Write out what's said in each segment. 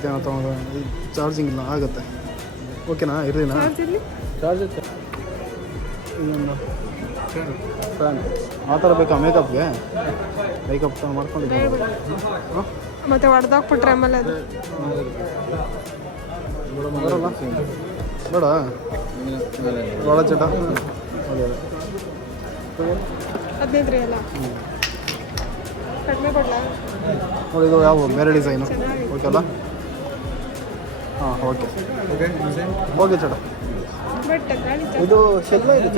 ಇದೇನೋ ತೊಗೊಂಡು ಚಾರ್ಜಿಂಗ್ ಇಲ್ಲ ಆಗುತ್ತೆ. ಓಕೆನಾ ಇರಲಿಲ್ಲ ಚಾರ್ಜ್ ಫ್ಯಾನ್ ಆ ಥರ ಬೇಕಾ ಮೇಕಪ್ಗೆ ಮೇಕಪ್ ಮಾಡ್ಕೊಂಡಿದ್ದೆ. ಮತ್ತೆ ಹೊಡೆದಾಕ್ಬಿಟ್ರೆ ಆಮೇಲೆ ಅದು. ಬರಲ್ಲ. ಬೇಡ. ಭಾಳ ಚಟ. ಹದಿನೈದು ರೀ ಅಲ್ಲ ಕಡಿಮೆ ಕೊಡ್ಲಾ? ನೋಡಿ ಇದು ಯಾವ ಬೇರೆ ಡಿಸೈನು. ಓಕೆ ಅಲ್ಲ? ಹಾಂ ಓಕೆ ಓಕೆ ಚಡ. ಬಟ್ ಗಾಡಿ ಚ- ಇದು ಶೆಲ್ಲ ಇದೆ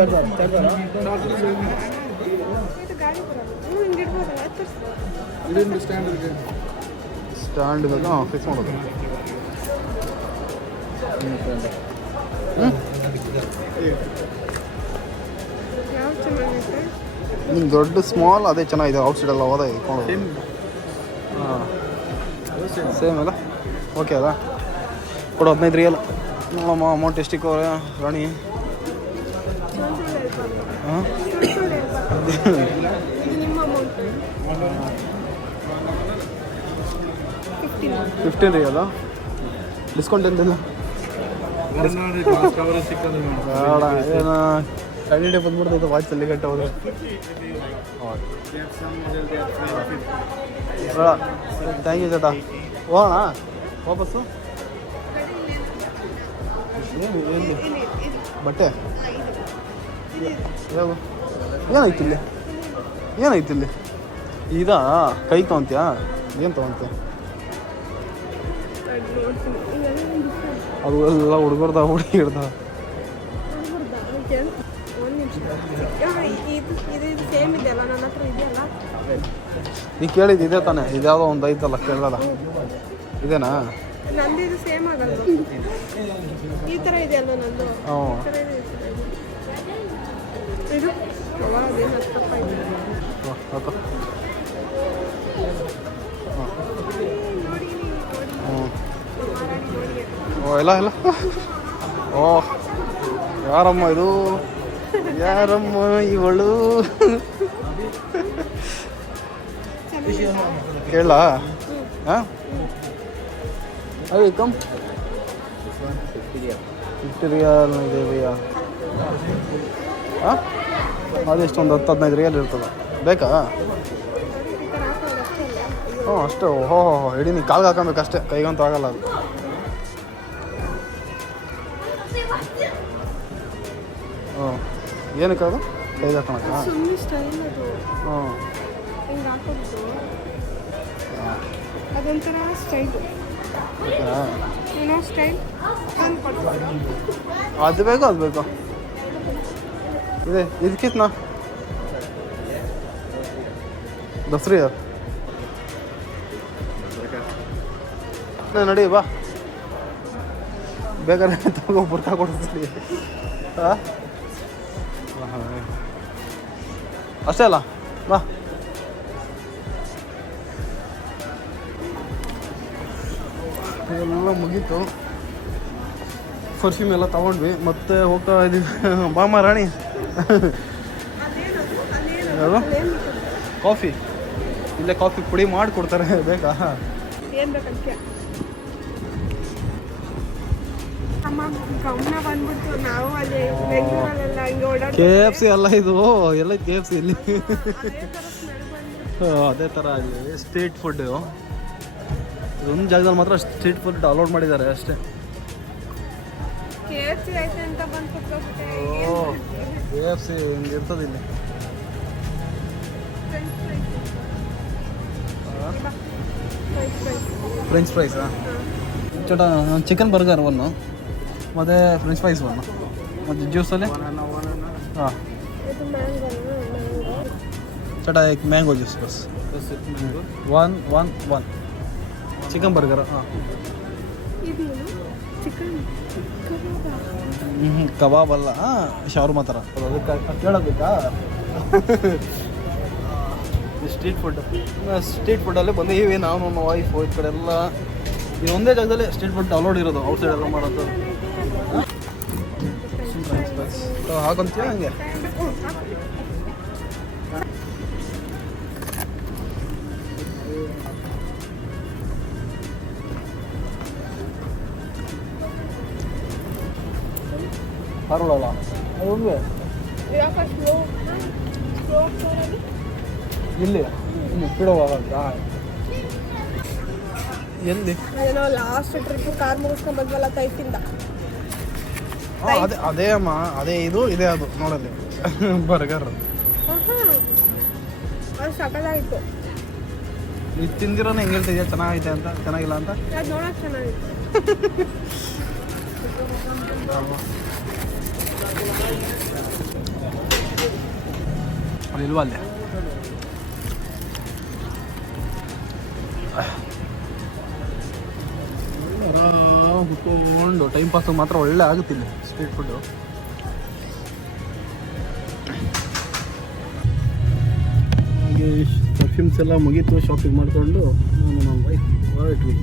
ಇಡ್ಬೋದಲ್ಲ ತೋರಿಸ್ಬೋದು ಸ್ಟ್ಯಾಂಡ್ ಬೇಕು ಹಾಂ ಫಿಕ್ಸ್ ಮಾಡೋದು. ನಿಮ್ಗೆ ದೊಡ್ಡ ಸ್ಮಾಲ್ ಅದೇ ಚೆನ್ನಾಗಿದೆ. ಔಟ್ಸೈಡ್ ಎಲ್ಲ ಹೋದ ಇಟ್ಕೊಂಡು ಹಾಂ. ಸೇಮ್ ಅಲ್ಲ? ಓಕೆ ಅಲ್ಲ? ಕೊಡು ಹದಿನೈದು ರಿಯಲ್ ನೋಡಮ್ಮ ಅಮೌಂಟ್ ಎಷ್ಟಿಕ್ಕೆ ಅವ್ರೆ? ರಾಣಿ. ಫಿಫ್ಟೀನ್ ರೀ ರಿಯಲ್ಲ ಡಿಸ್ಕೌಂಟ್ ಎಂತಿಲ್ಲ? ಬೇಡ ಬಂದ್ಬಿಡ್ತೈತೆ ವಾಚಲ್ಲಿ ಗಂಟೆ ಹೋದ್ರೆ. ಥ್ಯಾಂಕ್ ಯು ಜಟಾ ಹೋಗೋಣ? ವಾಪಸ್ಸು? ಏನು ಎಲ್ಲಿ ಬಟ್ಟೆ? ಏನಾಯ್ತು ಇಲ್ಲಿ? ಏನಾಯ್ತು ಇಲ್ಲಿ? ಇದಾ? ಕೈ ತಗೊಂತೀಯ? ಏನು ತೊಗೊಂತ್ಯ. ಅದು ಎಲ್ಲ ಹುಡುಗರ್ದ ಹುಡುಗಿರ್ದ. ನೀ ಕೇಳಿದ್ದು ಇದೇ ತಾನೆ ಇದ್ಯಾವುದೋ ಒಂದು ಐತಲ್ಲ ಕೇಳಲ್ಲ. ಇದೇನಾ? ನಂದು ಇದು ಸೇಮ್ ಆಗಲ್ಲ ಈ ಥರ ಇದೆಯಲ್ಲ ನಂದು? ಈ ಥರ ಇದೆ, ಈ ಥರ ಇದೆ. ಅದೇನು ಓ ಎಲ್ಲ ಎಲ್ಲ. ಓ ಯಾರಮ್ಮ ಇದು? ಯಾರಮ್ಮ ಇವಳು? ಕೇಳಾ ಹಾಂ? ಅಯ್ಯ ಕಮ್ ಫಿಫ್ಟಿ ರಿಯಲ್ ಇದೆ ಭಯ್ಯ ಹಾಂ ಅದೆಷ್ಟೊಂದು ಹತ್ತು ಹದಿನೈದು ರಿಯಲ್ ಇರ್ತದೆ. ಬೇಕಾ? ಹ್ಞೂ ಅಷ್ಟೇ. ಹೋ ಹೋ ಹೋ. ಇಡೀ ನೀ ಕಾಲ್ಗೆ ಹಾಕೊಬೇಕು ಅಷ್ಟೇ. ಕೈಗಂತೂ ಆಗಲ್ಲ ಅದು. ಹ್ಞೂ ಏನಕ್ಕೆ ಅದು? ಕೈಗೆ ಹಾಕೋಣ ಹ್ಞೂ ಹಾಕೋದು. ಅದೊಂಥರ ಸ್ಟೈಲು ಏನೋ ಸ್ಟೈಲ್ ತಂದು ಕೊಡ್ತಾರೆ ಅದು ಬೇಕು ಅದು ಬೇಕು ಇದೆ ಇದಕ್ಕಿತ್ನಾ ದಸ್ರಿ ನಡಿ ಬಾ ಬೇಕಾದ್ರೆ ತಗೋ ಬುರ್ಕಾ ಕೊಡ್ತೀನಿ ಹಾಂ ಅಷ್ಟೇ ಅಲ್ಲ ಬಾ ಎಲ್ಲ ಮುಗೀತು. ಪರ್ಫ್ಯೂಮ್ ಎಲ್ಲ ತಗೊಂಡ್ವಿ. ಮತ್ತೆ ಹೋಗ್ತಾ ಇದ್ದೀವಿ ಬಾಮ ರಾಣಿ. ಕಾಫಿ. ಇಲ್ಲೇ ಕಾಫಿ ಪುಡಿ ಮಾಡಿ ಕೊಡ್ತಾರೆ ಬೇಕಾ ಕೆ ಎಫ್ ಸಿ ಅಲ್ಲ ಇದು? ಎಲ್ಲ ಕೆ ಎಫ್ ಸಿ ಇಲ್ಲಿ ಅದೇ ಥರ ಆಗಲಿ ಸ್ಟ್ರೀಟ್ ಫುಡ್ ಇದೊಂದು ಜಾಗದಲ್ಲಿ ಮಾತ್ರ ಸ್ಟ್ರೀಟ್ ಫುಡ್ ಅಲೋಡ್ ಮಾಡಿದ್ದಾರೆ ಅಷ್ಟೇ. ಓ ಕೆ ಎಫ್ ಸಿ ಹಿಂಗೆ ಇರ್ತದೆ ಇಲ್ಲಿ. ಫ್ರೆಂಚ್ ಫ್ರೈಸಾ ಚಟ ಚಿಕನ್ ಬರ್ಗರ್ ಒಂದು ಮತ್ತು ಫ್ರೆಂಚ್ ಫ್ರೈಸ್ ಒಂದು ಮತ್ತು ಜ್ಯೂಸಲ್ಲಿ ಹಾಂ. ಚಟ mango juice bus. One one one chicken burger ಹಾಂ. ಹ್ಞೂ ಕಬಾಬ್ ಅಲ್ಲ ಶವರ್ಮ ಥರ ಅದಕ್ಕೆ ಕೇಳೋದಕ್ಕಾ? ಸ್ಟ್ರೀಟ್ ಫುಡ್ ಸ್ಟ್ರೀಟ್ ಫುಡ್ಡಲ್ಲೇ ಬಂದೀವಿ ನಾನು ನಮ್ಮ ವೈಫು ಈ ಕಡೆ ಎಲ್ಲ. ಈ ಒಂದೇ ಜಾಗದಲ್ಲಿ ಸ್ಟ್ರೀಟ್ ಫುಡ್ ಡೌನ್ಲೋಡ್ ಇರೋದು ಔಟ್ಸೈಡ್ ಎಲ್ಲ ಮಾಡೋದು. ಹಾಕೊಂತೀಯ ಹಂಗೆ? ಕಾರುಗಳಲ್ಲ ಅದು ಒಂದೇ ಯಾಕೆ ಸ್ಲೋ ಸ್ಲೋ ಇಲ್ಲಿ ಇಲ್ಲಿ ಬಿಡುವಾಗ ಎಲ್ಲಿ ಅದೇನೋ ಲಾಸ್ಟ್ ಟ್ರಿಪ್ ಕಾರ್ ಮುಗಿಸ್ಕೊಂಡ್ ಬಂದ್ವಲ್ಲ ತೈಪಿಂದ ಆ, ಅದೇ ಅದೇ ಅಮ್ಮ ಅದೇ ಇದು ಇದೇ ಅದು ನೋಡಲ್ಲಿ ಬರ್ಗರ್ ಅದು ಸಕಲಾಗಿತ್ತು ಇದು ತಿಂದಿರೋನು ಹೆಂಗೆ ಹೇಳ್ತಿದ್ಯಾ ಚೆನ್ನಾಗೈತೆ ಅಂತ ಚೆನ್ನಾಗಿಲ್ಲ ಅಂತ ಅದು ನೋಡಕ್ ಚೆನ್ನಾಗಿತ್ತು ಅದಿಲ್ವಾ ಅಲ್ಲಿ? ಕುತ್ಕೊಂಡು ಟೈಮ್ ಪಾಸ್ ಮಾತ್ರ ಒಳ್ಳೆ ಆಗುತ್ತಿಲ್ಲ ಸ್ಟ್ರೀಟ್ ಫುಡ್ಡು ಹಾಗೆ ಪರ್ಫ್ಯೂಮ್ಸ್ ಎಲ್ಲ ಮುಗೀತು ಶಾಪಿಂಗ್ ಮಾಡಿಕೊಂಡು, ನಾನು ನಮ್ಮ ವೈಫ್ ಹೊರಟ್ವಿ.